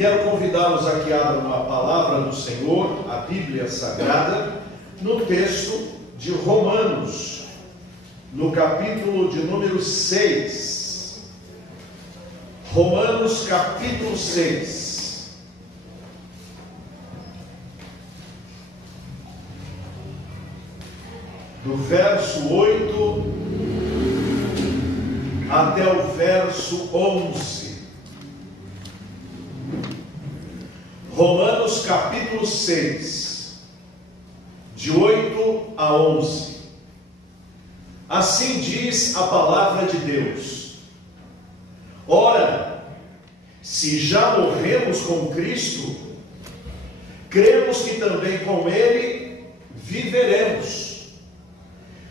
Quero convidá-los a que abram a palavra do Senhor, a Bíblia Sagrada, no texto de Romanos, no capítulo de número 6. Romanos, capítulo 6. Do verso 8 até o verso 11. Romanos capítulo 6, de 8 a 11. Assim diz a palavra de Deus: Ora, se já morremos com Cristo, cremos que também com Ele viveremos,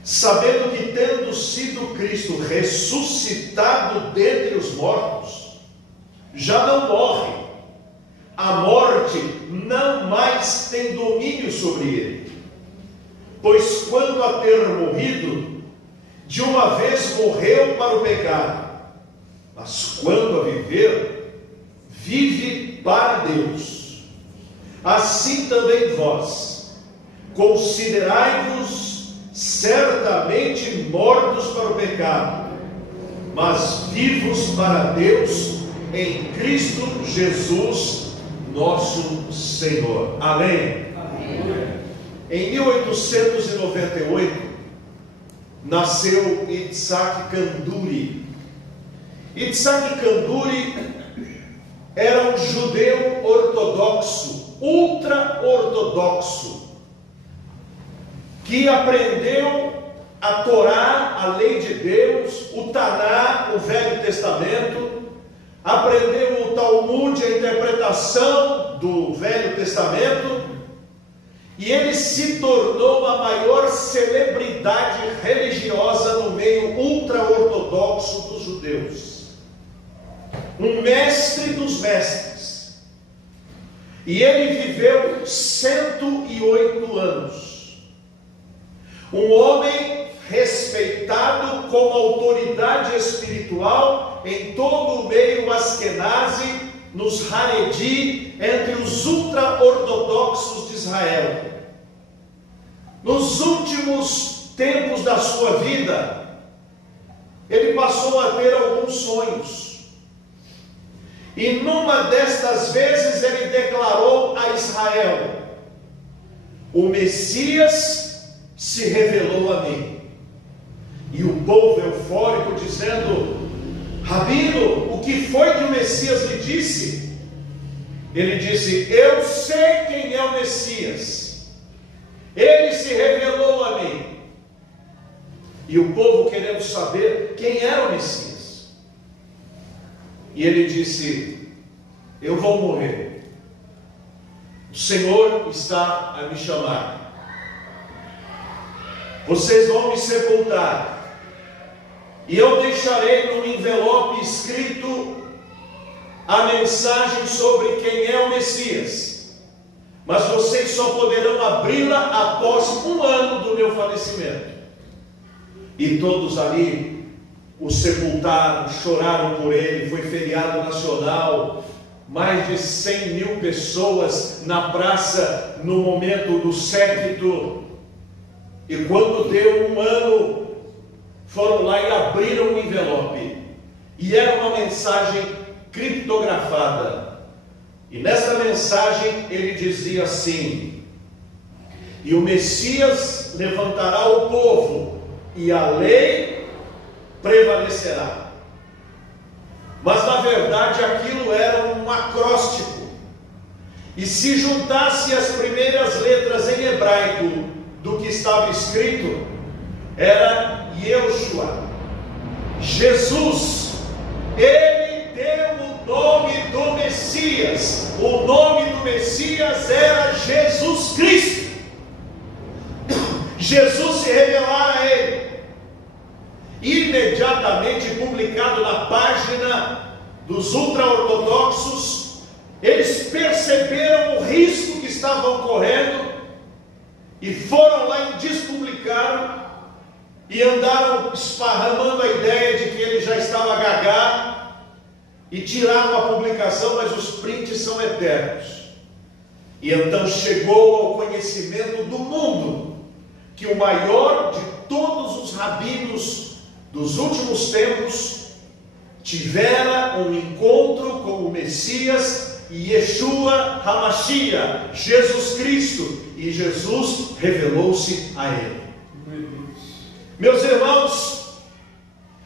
sabendo que, tendo sido Cristo ressuscitado dentre os mortos, já não morre. A morte não mais tem domínio sobre ele. Pois quando a ter morrido, de uma vez morreu para o pecado, mas quando a viver, vive para Deus. Assim também vós, considerai-vos certamente mortos para o pecado, mas vivos para Deus em Cristo Jesus, nosso Senhor. Amém? Amém. Em 1898 nasceu Itzhak Kanduri. Itzhak Kanduri era um judeu ortodoxo, ultra-ortodoxo, que aprendeu a Torá, a lei de Deus, o Taná, o Velho Testamento, aprendeu o Talmud, a interpretação do Velho Testamento, e ele se tornou a maior celebridade religiosa no meio ultra-ortodoxo dos judeus. Um mestre dos mestres. E ele viveu 108 anos. Um homem respeitado como autoridade espiritual em todo o meio askenazi, nos Haredi, entre os ultra-ortodoxos de Israel. Nos últimos tempos da sua vida, ele passou a ter alguns sonhos. E numa destas vezes ele declarou a Israel: o Messias se revelou a mim. E o povo eufórico dizendo: Rabino, o que foi que o Messias lhe disse? Ele disse: eu sei quem é o Messias, ele se revelou a mim. E o povo querendo saber quem era o Messias. E ele disse: eu vou morrer, o Senhor está a me chamar, vocês vão me sepultar, e eu deixarei num envelope escrito a mensagem sobre quem é o Messias, mas vocês só poderão abri-la após 1 ano do meu falecimento. E todos ali o sepultaram, choraram por ele. Foi feriado nacional, mais de 100.000 pessoas na praça no momento do séquito. E quando deu 1 ano, foram lá e abriram o envelope, e era uma mensagem criptografada. E nessa mensagem ele dizia assim: e o Messias levantará o povo, e a lei prevalecerá. Mas na verdade aquilo era um acróstico, e se juntasse as primeiras letras em hebraico do que estava escrito, era Yeshua, Jesus. Ele deu o nome do Messias. O nome do Messias era Jesus Cristo. Jesus se revelara a ele. Imediatamente publicado na página dos ultra-ortodoxos, eles perceberam o risco que estavam correndo e foram lá e despublicaram, e andaram esparramando a ideia de que ele já estava gagá, e tiraram a publicação, mas os prints são eternos. E então chegou ao conhecimento do mundo que o maior de todos os rabinos dos últimos tempos tivera um encontro com o Messias, Yeshua HaMashiach, Jesus Cristo, e Jesus revelou-se a ele. Meus irmãos,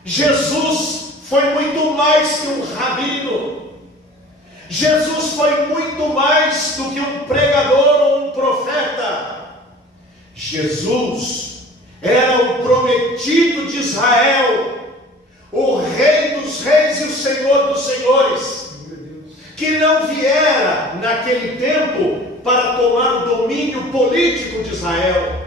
Jesus foi muito mais que um rabino. Jesus foi muito mais do que um pregador ou um profeta. Jesus era o prometido de Israel, o Rei dos reis e o Senhor dos senhores, que não viera naquele tempo para tomar o domínio político de Israel,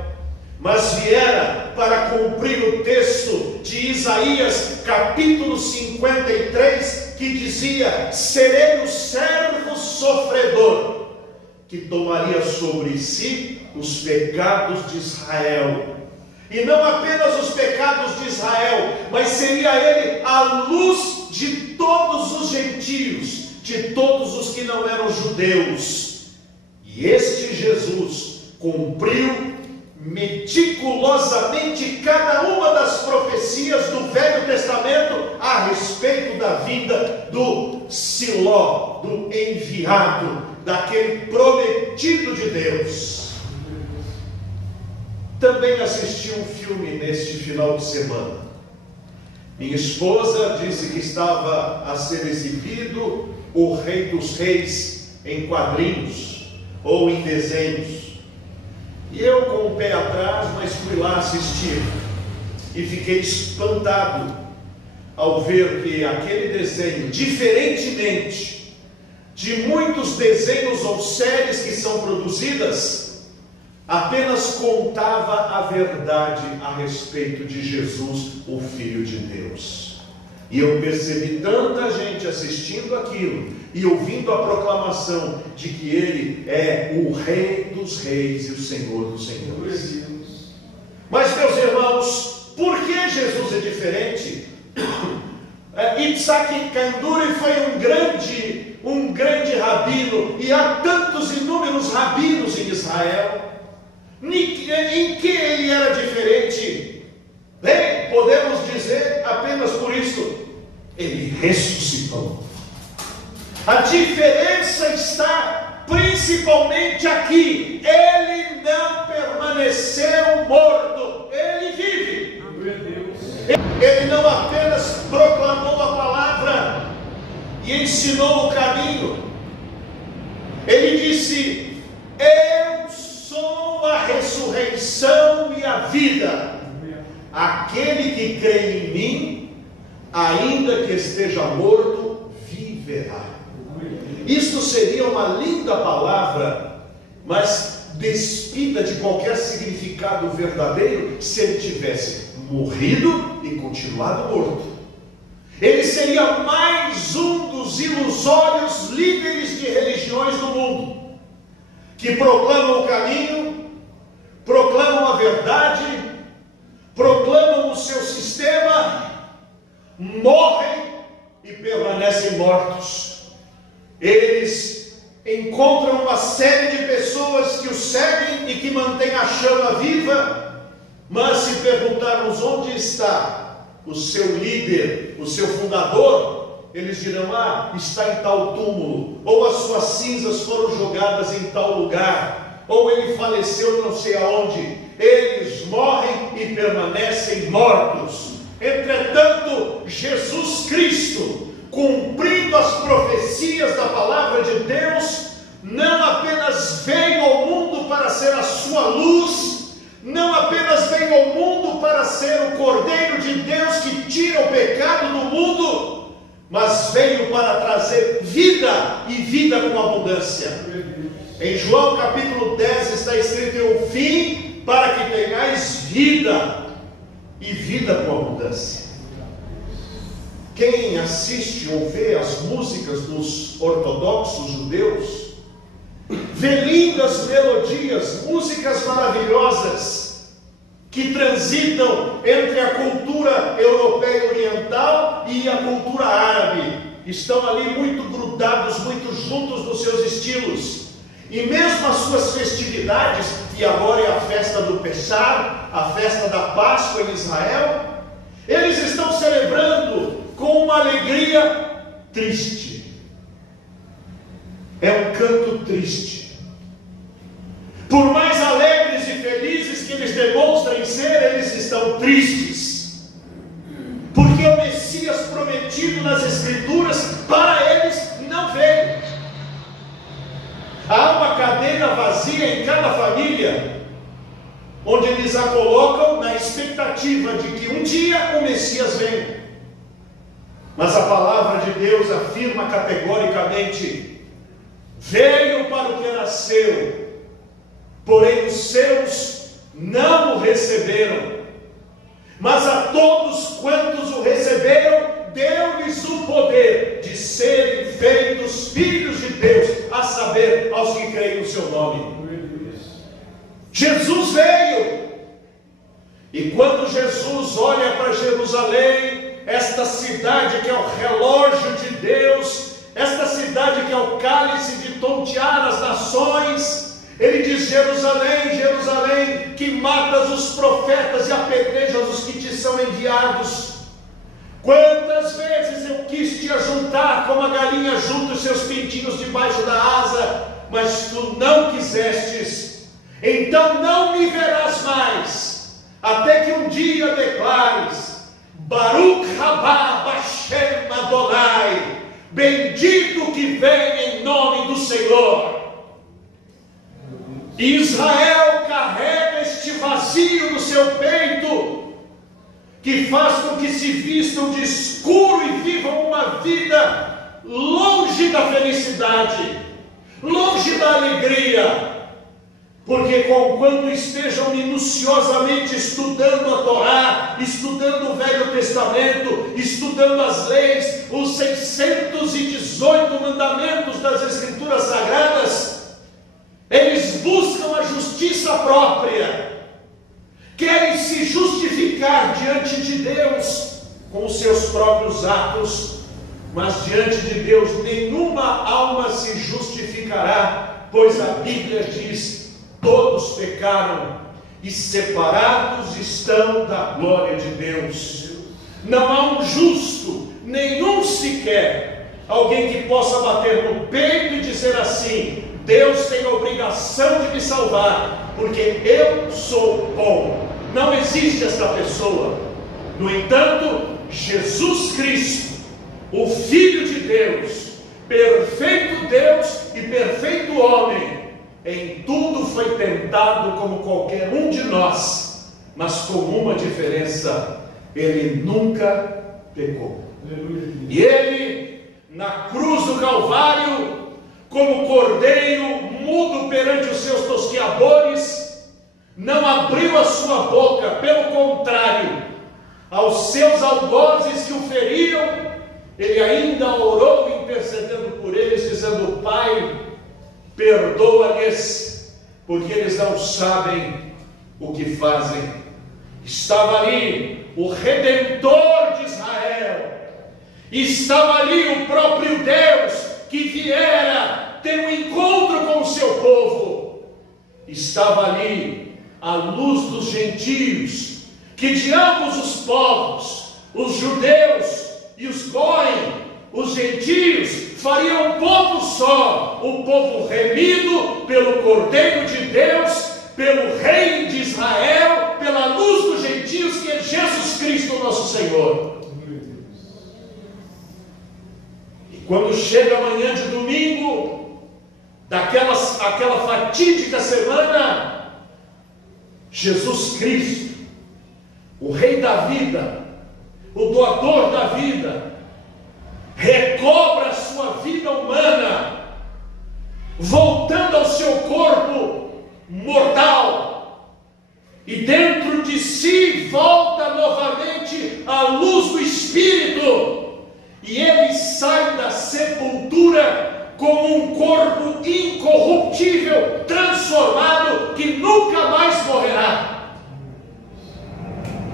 mas viera para cumprir o texto de Isaías capítulo 53, que dizia: serei o servo sofredor, que tomaria sobre si os pecados de Israel. E não apenas os pecados de Israel, mas seria ele a luz de todos os gentios, de todos os que não eram judeus. E este Jesus cumpriu meticulosamente cada uma das profecias do Velho Testamento a respeito da vinda do Siló, do enviado, daquele prometido de Deus. Também assisti um filme neste final de semana. Minha esposa disse que estava a ser exibido O Rei dos Reis em quadrinhos ou em desenhos. E eu com o pé atrás, mas fui lá assistir. E fiquei espantado ao ver que aquele desenho, diferentemente de muitos desenhos ou séries que são produzidas, apenas contava a verdade a respeito de Jesus, o Filho de Deus. E eu percebi tanta gente assistindo aquilo e ouvindo a proclamação de que Ele é o Rei dos reis e o Senhor dos senhores. Mas, meus irmãos, por que Jesus é diferente? Itzhak Kanduri foi um grande rabino, e há tantos inúmeros rabinos em Israel. Em que ele era diferente? Bem, podemos dizer apenas por isso: ele ressuscitou. A diferença está principalmente aqui: ele não permaneceu morto, ele vive. Ele não apenas proclamou a palavra e ensinou o caminho, ele disse: eu sou a ressurreição e a vida. Aquele que crê em mim, ainda que esteja morto, viverá. Isto seria uma linda palavra, mas despida de qualquer significado verdadeiro se ele tivesse morrido e continuado morto. Ele seria mais um dos ilusórios líderes de religiões do mundo, que proclamam o caminho, proclamam a verdade, proclamam o seu sistema, morrem e permanecem mortos. Eles encontram uma série de pessoas que o seguem e que mantêm a chama viva, mas se perguntarmos onde está o seu líder, o seu fundador, eles dirão: está em tal túmulo, ou as suas cinzas foram jogadas em tal lugar, ou ele faleceu não sei aonde. Eles morrem e permanecem mortos. Entretanto, Jesus Cristo, cumprindo as profecias da palavra de Deus, não apenas veio ao mundo para ser a sua luz, não apenas veio ao mundo para ser o Cordeiro de Deus que tira o pecado do mundo, mas veio para trazer vida, e vida com abundância. Em João capítulo 10 está escrito: eu vim para que tenhais vida, e vida com abundância. Quem assiste ou vê as músicas dos ortodoxos judeus, vê lindas melodias, músicas maravilhosas, que transitam entre a cultura europeia oriental e a cultura árabe. estão ali muito grudados, muito juntos nos seus estilos. E mesmo as suas festividades, que agora é a festa do Pessah, a festa da Páscoa em Israel, eles estão celebrando com uma alegria triste. É um canto triste. Por mais alegres e felizes que eles demonstrem ser, eles estão tristes. Porque o Messias prometido nas Escrituras, para eles, não veio. Há uma cadeira vazia em cada família, onde eles a colocam na expectativa de que um dia o Messias venha. Mas a palavra de Deus afirma categoricamente: veio para o que era seu, porém os seus não o receberam. Mas a todos quantos o receberam, deu-lhes o poder de serem feitos filhos de Deus, a saber, aos que creem no seu nome. Jesus veio. E quando Jesus olha para Jerusalém, esta cidade que é o relógio de Deus, esta cidade que é o cálice de tontear as nações, ele diz: Jerusalém, Jerusalém, que matas os profetas e apedrejas os que te são enviados. Quantas vezes eu quis te ajuntar como a galinha junta os seus pintinhos debaixo da asa, mas tu não quisestes. Então não me verás mais, até que um dia declares: Baruch Rabá Bashem Adonai, bendito que vem em nome do Senhor. Israel carrega este vazio no seu peito, que faz com que se vistam de escuro e vivam uma vida longe da felicidade, longe da alegria, porque conquanto estejam minuciosamente estudando a Torá, estudando o Velho Testamento, estudando as leis, os 618 mandamentos das Escrituras Sagradas, eles buscam a justiça própria, querem se justificar diante de Deus com os seus próprios atos, mas diante de Deus nenhuma alma se justificará, pois a Bíblia diz: todos pecaram e separados estão da glória de Deus. Não há um justo, nenhum sequer, alguém que possa bater no peito e dizer assim: Deus tem a obrigação de me salvar, porque eu sou bom. Não existe esta pessoa. No entanto, Jesus Cristo, o Filho de Deus, perfeito Deus e perfeito homem, em tudo foi tentado como qualquer um de nós, mas com uma diferença: ele nunca pecou. E ele, na cruz do Calvário, como cordeiro mudo perante os seus tosqueadores, não abriu a sua boca, pelo contrário, aos seus algozes que o feriam, ele ainda orou intercedendo por eles, dizendo: Pai, perdoa-lhes, porque eles não sabem o que fazem. Estava ali o Redentor de Israel, estava ali o próprio Deus que viera ter um encontro com o seu povo, estava ali a luz dos gentios, que de ambos os povos, os judeus e os goi, os gentios, fariam um povo só, o povo remido pelo Cordeiro de Deus, pelo Rei de Israel, pela luz dos gentios, que é Jesus Cristo nosso Senhor. E quando chega a manhã de domingo, aquela fatídica semana, Jesus Cristo, o Rei da vida, o doador da vida, recobra a sua vida humana, voltando ao seu corpo mortal, e dentro de si volta novamente a luz do Espírito, e ele sai da sepultura como um corpo incorruptível, transformado, que nunca mais morrerá.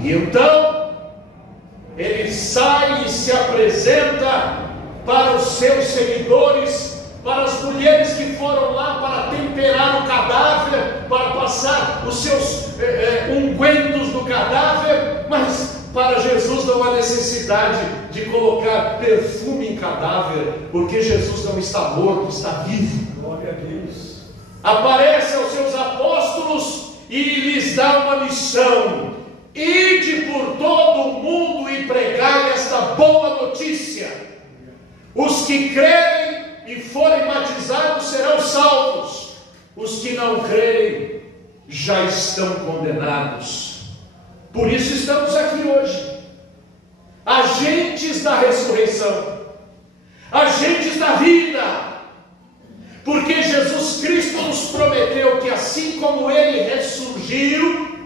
E então ele sai e se apresenta para os seus seguidores, para as mulheres que foram lá para temperar o cadáver, para passar os seus ungüentos no cadáver, mas para Jesus não há necessidade de colocar perfume em cadáver, porque Jesus não está morto, está vivo. Glória a Deus. Aparece aos seus apóstolos e lhes dá uma missão: ide por todo o mundo e pregai esta boa notícia. Os que crerem e forem batizados serão salvos, os que não crerem já estão condenados. Por isso estamos aqui hoje, agentes da ressurreição, agentes da vida, porque Jesus Cristo nos prometeu que assim como Ele ressurgiu,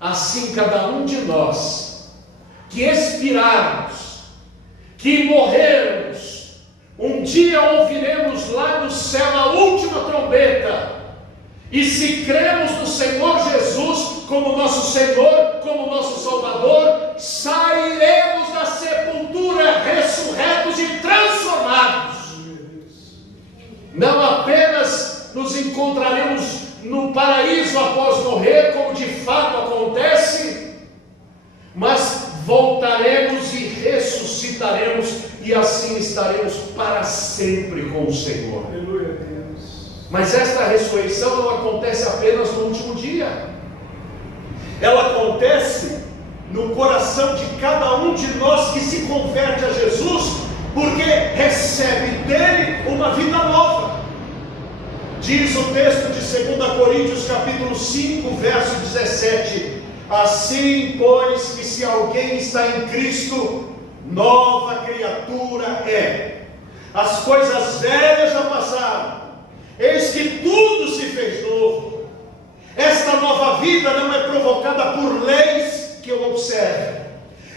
assim cada um de nós que expirarmos, que morrermos, um dia ouviremos lá no céu a última trombeta, e se cremos no Senhor Jesus como nosso Senhor, como nosso Salvador, sairemos da sepultura ressurretos e transformados. Não apenas nos encontraremos no paraíso após morrer, como de fato acontece, mas voltaremos e ressuscitaremos, e assim estaremos para sempre com o Senhor. Aleluia, Deus. Mas esta ressurreição não acontece apenas no último dia. Ela acontece no coração de cada um de nós que se converte a Jesus, porque recebe dele uma vida nova. Diz o texto de 2 Coríntios capítulo 5, verso 17: assim, pois, que se alguém está em Cristo, nova criatura é. As coisas velhas já passaram, eis que tudo se fez novo. Esta nova vida não é provocada por leis que eu observe.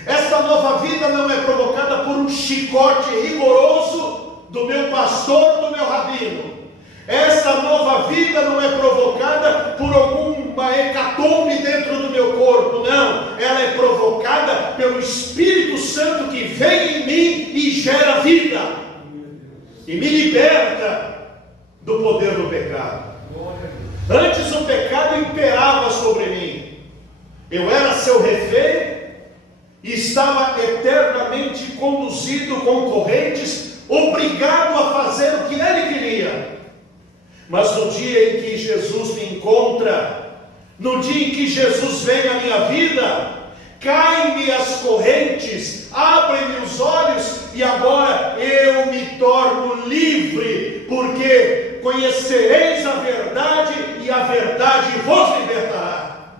Esta nova vida não é provocada por um chicote rigoroso do meu pastor, do meu rabino. Esta nova vida não é provocada por alguma hecatombe dentro do meu corpo, não. Ela é provocada pelo Espírito Santo que vem em mim e gera vida, e me liberta do poder do pecado. Antes o pecado imperava sobre mim, eu era seu refém e estava eternamente conduzido com correntes, obrigado a fazer o que ele queria. Mas no dia em que Jesus me encontra, no dia em que Jesus vem à minha vida, caem-me as correntes, abrem-me os olhos, e agora eu me torno livre, porque conhecereis a verdade, e a verdade vos libertará.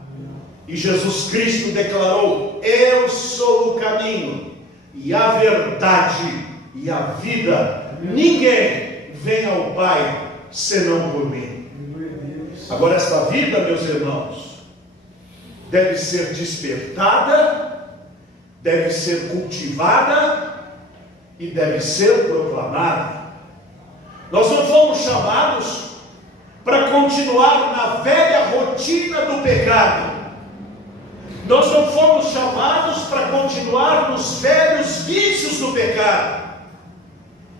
E Jesus Cristo declarou: eu sou o caminho, e a verdade, e a vida. Ninguém vem ao Pai senão por mim. Agora, esta vida, meus irmãos, deve ser despertada, deve ser cultivada e deve ser proclamada. Nós não fomos chamados para continuar na velha rotina do pecado. Nós não fomos chamados para continuar nos velhos vícios do pecado.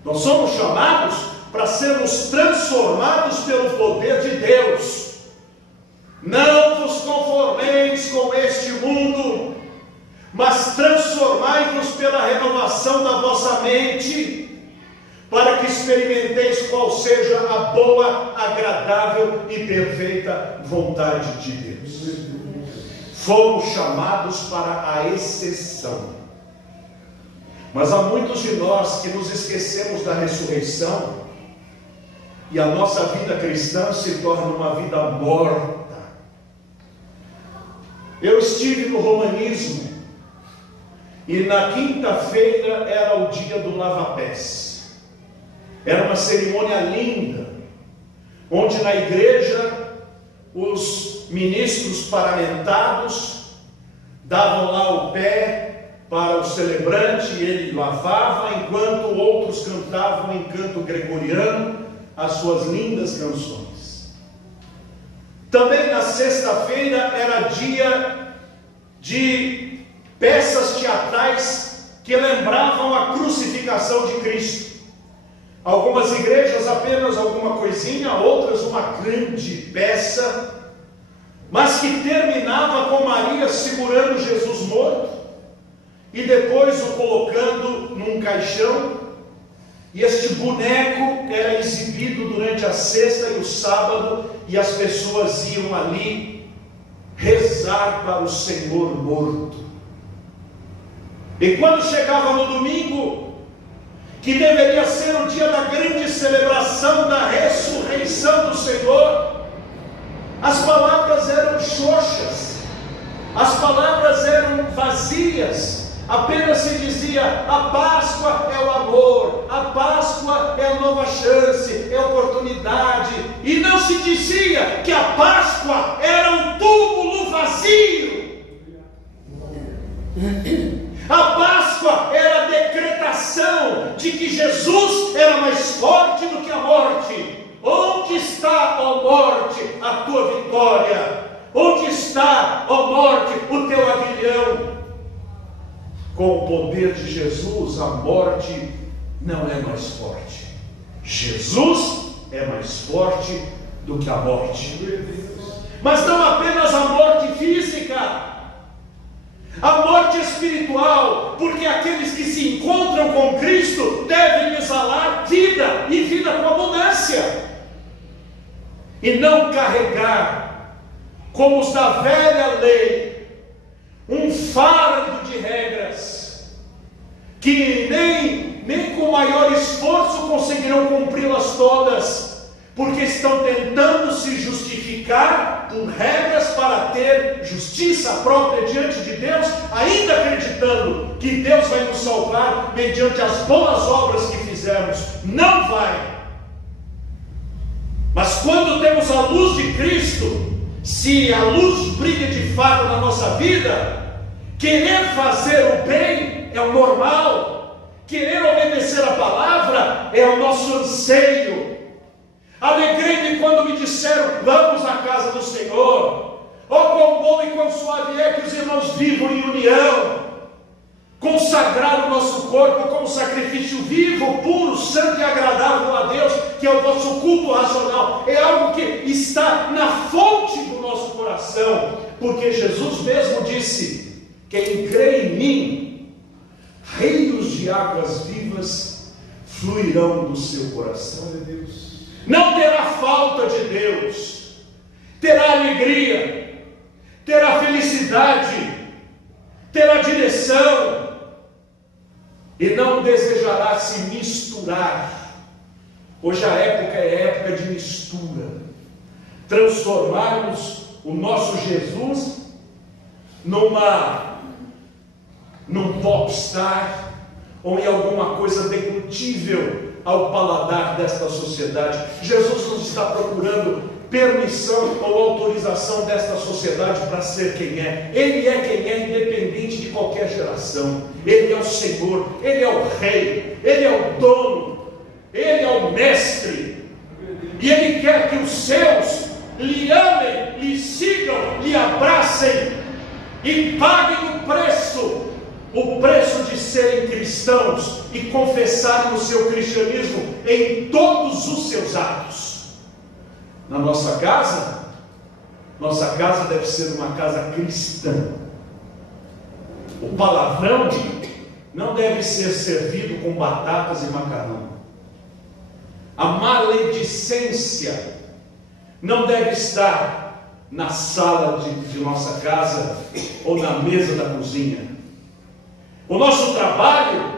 Nós somos chamados para sermos transformados pelo poder de Deus. Não vos conformeis com este mundo, mas transformai-vos pela renovação da vossa mente, para que experimenteis qual seja a boa, agradável e perfeita vontade de Deus. Fomos chamados para a exceção, mas há muitos de nós que nos esquecemos da ressurreição, e a nossa vida cristã se torna uma vida morta. Eu estive no romanismo, e na quinta-feira era o dia do lava-pés. Era uma cerimônia linda, onde na igreja os ministros paramentados davam lá o pé para o celebrante, e ele lavava, enquanto outros cantavam em canto gregoriano as suas lindas canções. Também na sexta-feira era dia de peças teatrais que lembravam a crucificação de Cristo. Algumas igrejas apenas alguma coisinha, outras uma grande peça, mas que terminava com Maria segurando Jesus morto e depois o colocando num caixão. E este boneco era exibido durante a sexta e o sábado, e as pessoas iam ali rezar para o Senhor morto. E quando chegava no domingo, que deveria ser o dia da grande celebração da ressurreição do Senhor, as palavras eram xoxas, as palavras eram vazias. Apenas se dizia: a Páscoa é o amor, a Páscoa é a nova chance, é a oportunidade. E não se dizia que a Páscoa era um túmulo vazio. A Páscoa era a decretação de que Jesus era mais forte do que a morte. Onde está, ó morte, a tua vitória? Onde está, ó morte, o teu aguilhão? Com o poder de Jesus, a morte não é mais forte. Jesus é mais forte do que a morte. Mas não apenas a morte física, a morte espiritual, porque aqueles que se encontram com Cristo devem exalar vida, e vida com abundância, e não carregar, como os da velha lei, um fardo de regras, que nem com maior esforço conseguirão cumpri-las todas, porque estão tentando se justificar por regras para ter justiça própria diante de Deus, ainda acreditando que Deus vai nos salvar mediante as boas obras que fizemos. Não vai. Mas quando temos a luz de Cristo, se a luz brilha de fato na nossa vida, querer fazer o bem é o normal, querer obedecer a palavra é o nosso anseio. Alegrei-me quando me disseram: vamos à casa do Senhor. Oh, quão bom e quão suave é que os irmãos vivam em união. Consagrar o nosso corpo como sacrifício vivo, puro, santo e agradável a Deus, que é o nosso culto racional, é algo que está na fonte do nosso coração, porque Jesus mesmo disse: quem crê em mim, rios de águas vivas fluirão do seu coração. Não terá falta de Deus, terá alegria, terá felicidade, terá direção, e não desejará se misturar. Hoje a época é época de mistura, transformarmos o nosso Jesus num popstar, ou em alguma coisa deglutível ao paladar desta sociedade. Jesus não está procurando permissão ou autorização desta sociedade para ser quem é. Ele é quem é, independente de qualquer geração. Ele é o Senhor, Ele é o Rei, Ele é o dono, Ele é o mestre, e Ele quer que os seus lhe amem, lhe sigam, lhe abracem e paguem o preço de serem cristãos e confessarem o seu cristianismo em todos os seus atos. Na nossa casa deve ser uma casa cristã. O palavrão não deve ser servido com batatas e macarrão. A maledicência não deve estar na sala de nossa casa ou na mesa da cozinha. O nosso trabalho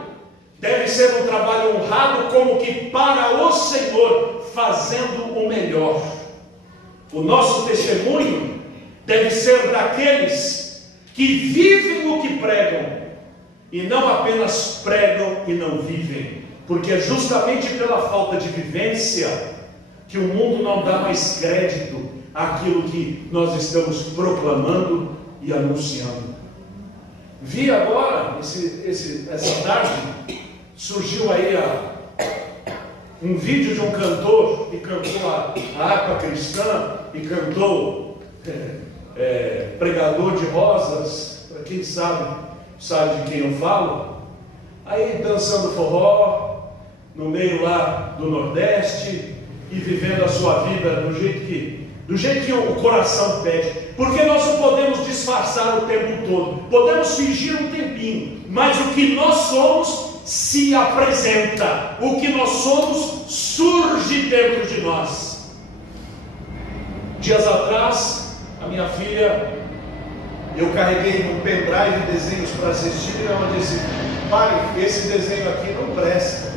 deve ser um trabalho honrado, como que para o Senhor, fazendo o melhor. O nosso testemunho deve ser daqueles que vivem o que pregam, e não apenas pregam e não vivem, porque é justamente pela falta de vivência que o mundo não dá mais crédito àquilo que nós estamos proclamando e anunciando. Vi agora, essa tarde, surgiu aí um vídeo de um cantor que cantou a harpa cristã e cantou Pregador de Rosas. Para quem sabe de quem eu falo. aí dançando forró, no meio lá do Nordeste, e vivendo a sua vida do jeito que o coração pede. Porque nós não podemos disfarçar o tempo todo, podemos fingir um tempinho, mas o que nós somos se apresenta, o que nós somos surge dentro de nós. Dias atrás, a minha filha, eu carreguei um pendrive de desenhos para assistir, e ela disse: pai, esse desenho aqui não presta.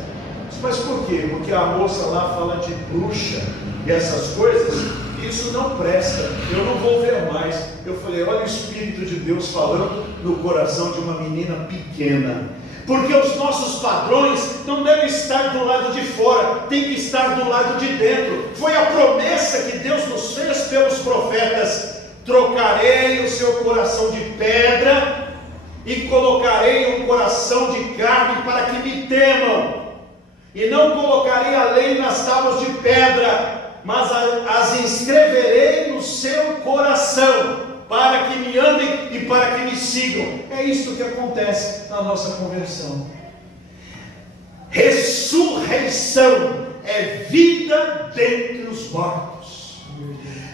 Mas por quê? Porque a moça lá fala de bruxa e essas coisas, isso não presta, eu não vou ver mais. Eu falei: olha o Espírito de Deus falando no coração de uma menina pequena. Porque os nossos padrões não devem estar do lado de fora, tem que estar do lado de dentro. Foi a promessa que Deus nos fez pelos profetas: trocarei o seu coração de pedra e colocarei um coração de carne para que me temam. E não colocarei a lei nas tábuas de pedra, mas as inscreverei no seu coração, para que me andem e para que me sigam. É isso que acontece na nossa conversão. Ressurreição é vida dentre os mortos.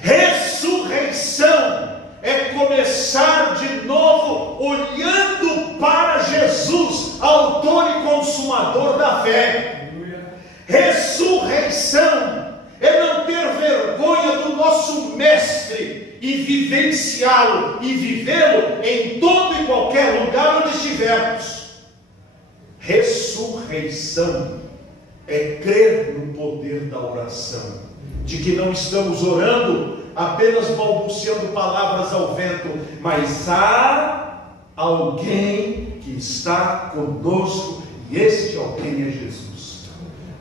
Ressurreição é começar de novo olhando para Jesus, autor e consumador da fé. Ressurreição é não ter vergonha do nosso mestre e vivenciá-lo e vivê-lo em todo e qualquer lugar onde estivermos. Ressurreição é crer no poder da oração, de que não estamos orando apenas balbuciando palavras ao vento, mas há alguém que está conosco, e este alguém é Jesus.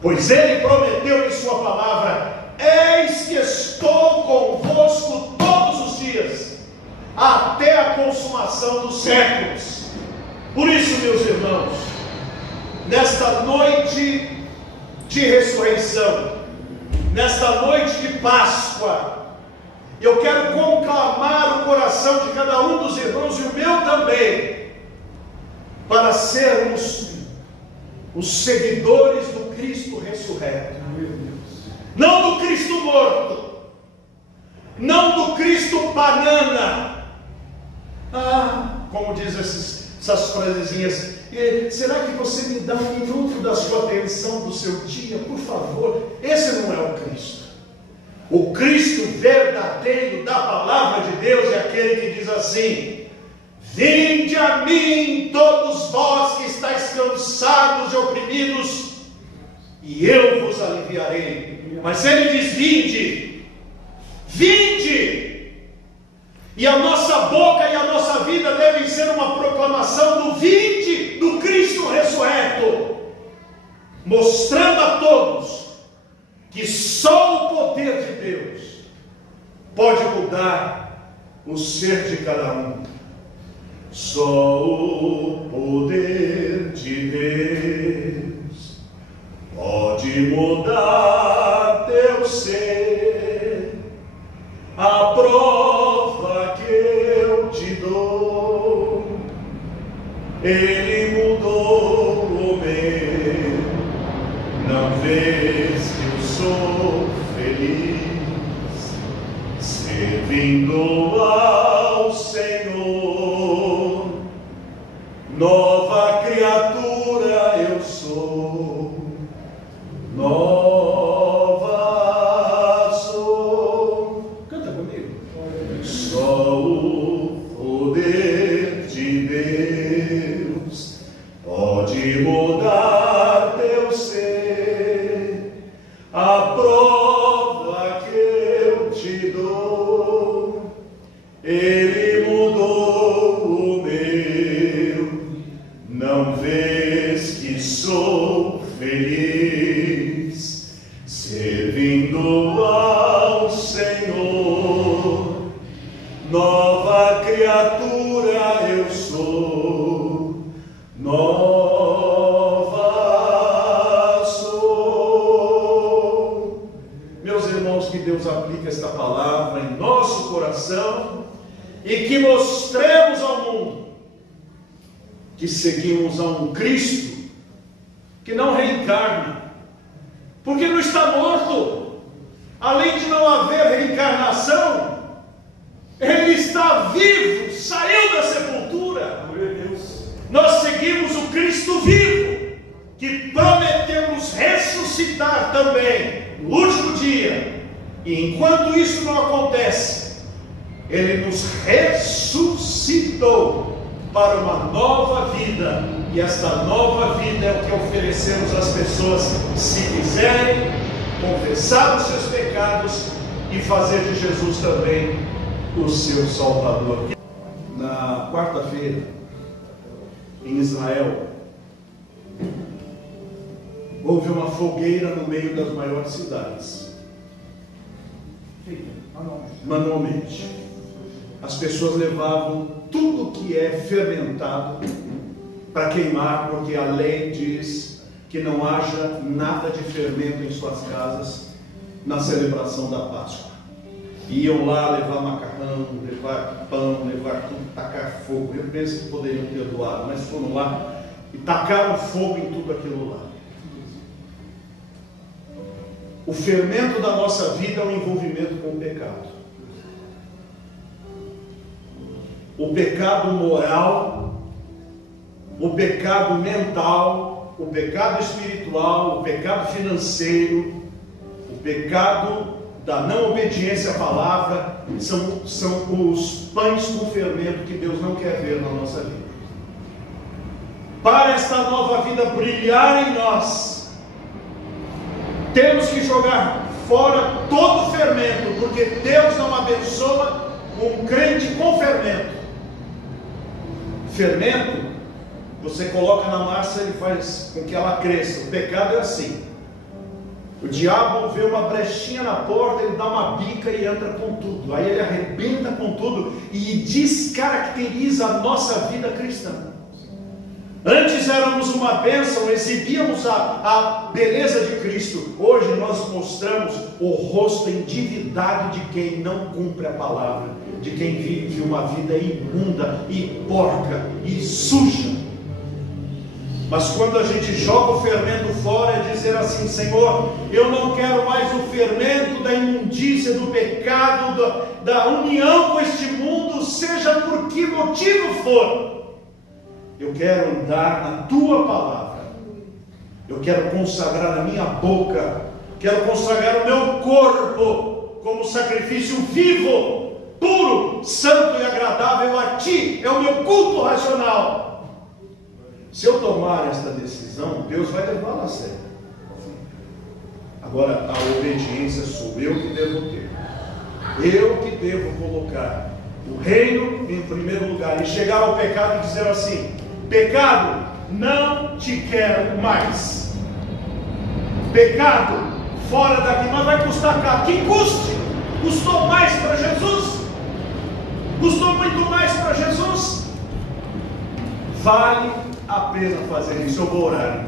Pois Ele prometeu em sua palavra: eis que estou convosco todos os dias, até a consumação dos séculos. Por isso, meus irmãos, nesta noite de ressurreição, nesta noite de Páscoa, eu quero conclamar o coração de cada um dos irmãos, e o meu também, para sermos os seguidores do Cristo ressurreto, não do Cristo morto, não do Cristo banana. Como diz essas frasezinhas: será que você me dá um minuto da sua atenção do seu dia, por favor? Esse não é o Cristo. O Cristo verdadeiro da palavra de Deus é aquele que diz assim: vinde a mim todos vós que estáis cansados e oprimidos, e eu vos aliviarei. Mas ele diz: vinde, vinde. E a nossa boca e a nossa vida devem ser uma proclamação do vinde do Cristo ressurreto, mostrando a todos que só o poder de Deus pode mudar o ser de cada um. Só o poder de Deus pode mudar teu ser. A prova que eu te dou, Ele mudou o meu. Não vês que eu sou feliz servindo ao Senhor? Nova criatura eu sou, nova sou. Canta comigo. Só o poder de Deus pode mudar teu ser. A prova que eu te dou, Ele mudou o meu. Não vês que sou feliz servindo ao Senhor? Nova criatura eu sou, nova sou. Meus irmãos, que Deus aplique esta palavra em nosso coração e que mostremos ao mundo que seguimos a um Cristo que não reencarna, porque não está morto. Além de não haver reencarnação, ele está vivo, saiu da sepultura. Nós seguimos o Cristo vivo, que prometeu nos ressuscitar também no último dia. E enquanto isso não acontece, ele nos ressuscitou para uma nova vida. E esta nova vida é o que oferecemos às pessoas, se quiserem confessar os seus pecados e fazer de Jesus também o seu Salvador. Na quarta-feira, em Israel, houve uma fogueira no meio das maiores cidades. Manualmente. As pessoas levavam tudo que é fermentado para queimar, porque a lei diz que não haja nada de fermento em suas casas na celebração da Páscoa. Iam lá levar macarrão, levar pão, levar tudo, tacar fogo. Eu penso que poderiam ter doado, mas foram lá e tacaram fogo em tudo aquilo lá. O fermento da nossa vida é o envolvimento com o pecado. O pecado moral, o pecado mental, o pecado espiritual, o pecado financeiro, o pecado da não obediência à palavra, são os pães com fermento que Deus não quer ver na nossa vida. Para esta nova vida brilhar em nós, temos que jogar fora todo o fermento, porque Deus não abençoa um crente com fermento. Fermento, você coloca na massa, ele faz com que ela cresça. O pecado é assim. O diabo vê uma brechinha na porta, ele dá uma bica e entra com tudo. Aí ele arrebenta com tudo e descaracteriza a nossa vida cristã. Antes éramos uma bênção, exibíamos a beleza de Cristo. Hoje nós mostramos o rosto endividado de quem não cumpre a palavra, de quem vive uma vida imunda e porca e suja. Mas quando a gente joga o fermento fora, é dizer assim: Senhor, eu não quero mais o fermento da imundícia, do pecado, da união com este mundo, seja por que motivo for. Eu quero andar na tua palavra. Eu quero consagrar a minha boca. Quero consagrar o meu corpo como sacrifício vivo, puro, santo e agradável a ti. É o meu culto racional. Se eu tomar esta decisão, Deus vai levá-la a sério. Agora, a obediência sou eu que devo ter. Eu que devo colocar o reino em primeiro lugar. E chegar ao pecado e dizer assim: pecado, não te quero mais. Pecado, fora daqui, mas vai custar caro. Que custe? Custou mais para Jesus? Custou muito mais para Jesus? Vale a pena fazer isso. Eu vou orar.